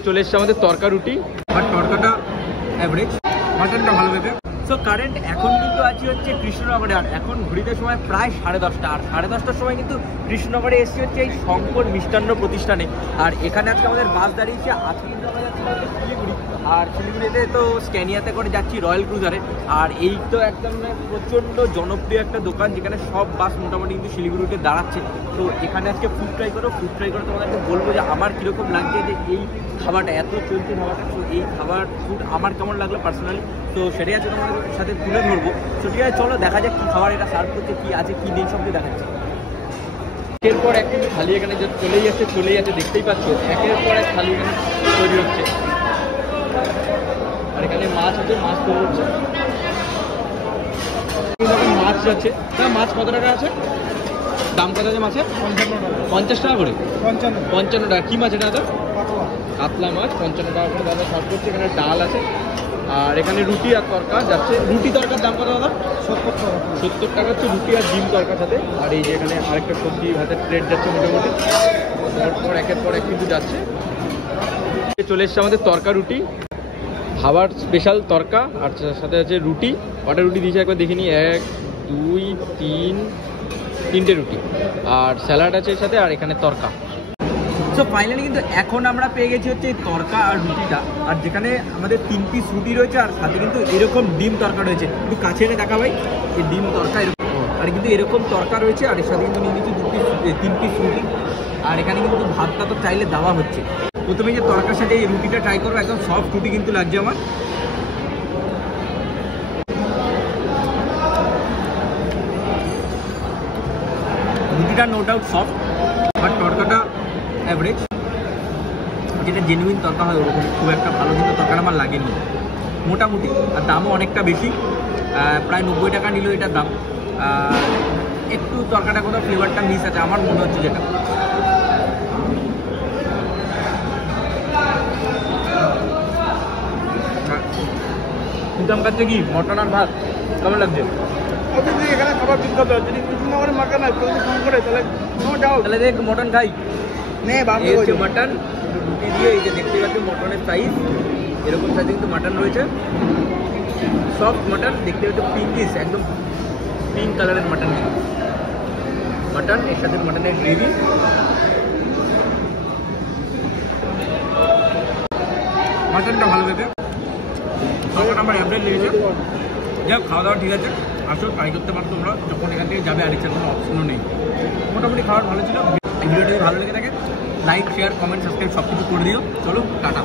চলে এসছে আমাদের তরকা রুটি আর তরকাটা অ্যাভারেজ, মাটনটা ভালো পেতে। সো কারেন্ট এখন কিন্তু আছি হচ্ছে কৃষ্ণনগরে, আর এখন ঘড়িতে সময় প্রায় 10:30, আর 10:30টার সময় কিন্তু কৃষ্ণনগরে এসে হচ্ছে এই শঙ্কর মিষ্টান্ন প্রতিষ্ঠানে। আর এখানে আজকে আমাদের বাস দাঁড়িয়েছে। আজকে কিন্তু আমরা যাচ্ছি শিলিগুড়ি, আর শিলিগুড়িতে তো স্ক্যানিয়াতে করে যাচ্ছি রয়্যাল ক্রুজারে। আর এই তো একদম প্রচণ্ড জনপ্রিয় একটা দোকান যেখানে সব বাস মোটামুটি কিন্তু শিলিগুড়িতে দাঁড়াচ্ছে। তো এখানে আজকে ফুড ট্রাই করে তোমাদেরকে বলবো যে আমার কীরকম লাগছে যে এই খাবারটা, এত চলছে খাবারটা। তো এই খাবার ফুড আমার কেমন লাগলো পার্সোনালি, তো সেটাই আছে তোমাদের সাথে তুলে ধরবো। তো ঠিক আছে, চলো দেখা যাক কী খাবার এটা সার্ভ করতে, কী আছে কী নেই সবই দেখাচ্ছে। এরপর এক কিন্তু থালি এখানে যে চলেই যাচ্ছে দেখতেই পাচ্ছ, একের পর এক থালি এখানে তৈরি হচ্ছে। আর এখানে মাছ আছে, মাছ তৈরি হচ্ছে, মাছ যাচ্ছে। মাছ কত টাকা আছে, দাম কত আছে মাছের? 50 টাকা করে। 55 টাকা। কী মাছ এটা দাদা? কাতলা মাছ 55 টাকা করে দাদা সার্ভ করছে। এখানে ডাল আছে, আর এখানে রুটি আর তরকা যাচ্ছে। রুটি তরকার দাম কত দাদা? 70 টাকা হচ্ছে রুটি আর ডিম তরকার সাথে। আর এই যে এখানে আরেকটা সবজি ভাতের প্লেট যাচ্ছে মোটামুটি। তারপর একের পর এক কিন্তু যাচ্ছে। চলে এসছে আমাদের তরকা রুটি, খাবার স্পেশাল তরকা, আর সাথে আছে রুটি। কটা রুটি দিয়েছে একবার দেখে নিই, 1 2 3 3টে রুটি, আর স্যালাড আছে এর সাথে, আর এখানে তরকা। সো ফাইনালি কিন্তু এখন আমরা পেয়ে গেছি হচ্ছে এই তরকা আর রুটিটা, আর যেখানে আমাদের 3 পিস রুটি রয়েছে, আর সাথে কিন্তু এরকম ডিম তরকা রয়েছে। একটু কাছে এনে দেখা ভাই, এই ডিম তরকা এরকম, আর কিন্তু এরকম তরকা রয়েছে, আর এর সাথে কিন্তু নিয়ে নিচ্ছি 3 পিস রুটি। আর এখানে কিন্তু ভাতটা তো চাইলে দেওয়া হচ্ছে। প্রথমে যে তরকার সাথে এই রুটিটা ট্রাই করবো, একদম সফট রুটি কিন্তু লাগছে আমার। রুটিটা নো ডাউট সফট, বাট তরকাটা অ্যাভারেজ। যেটা জেনুইন তরকা হয় ওরকম খুব একটা ভালো কিন্তু তরকাটা আমার লাগেনি, মোটামুটি। আর দামও অনেকটা বেশি, প্রায় 90 টাকা নিল এটার দাম। একটু তরকাটা কোথাও ফ্লেভারটা মিস আছে আমার মনে হচ্ছে যেটা। কিন্তু আমার কাছে কি মটন আর ভাত কেমন লাগছে? এখানে খাবার বিখ্যাত, যদি কৃষ্ণনগরে মাটন হয় ফোন করে তাহলে দেখ মটন খাই। এই হচ্ছে মটন রুটি দিয়ে, এই যে দেখতে পাচ্ছি মটনের সাইজ এরকম সাইজে কিন্তু মাটন রয়েছে, সফট মাটন দেখতে পাচ্ছি, পিঙ্কিশ একদম পিঙ্ক কালারের মাটন। মাটন এর সাথে মাটনের গ্রেভি, মাটনটা ভালো পেতে। তখন আমার অ্যাভারেজ লেগেছে। যাক, খাওয়া দাওয়া ঠিক আছে, আসো ট্রাই করতে পারো তোমরা যখন এখান থেকে যাবে, আর ইচ্ছা কোনো অপশনও নেই। মোটামুটি খাবার ভালো ছিল। ভিডিওটি ভালো লেগে থাকে লাইক শেয়ার কমেন্ট সাবস্ক্রাইব সব কিছু করে দিও। চলো টাটা।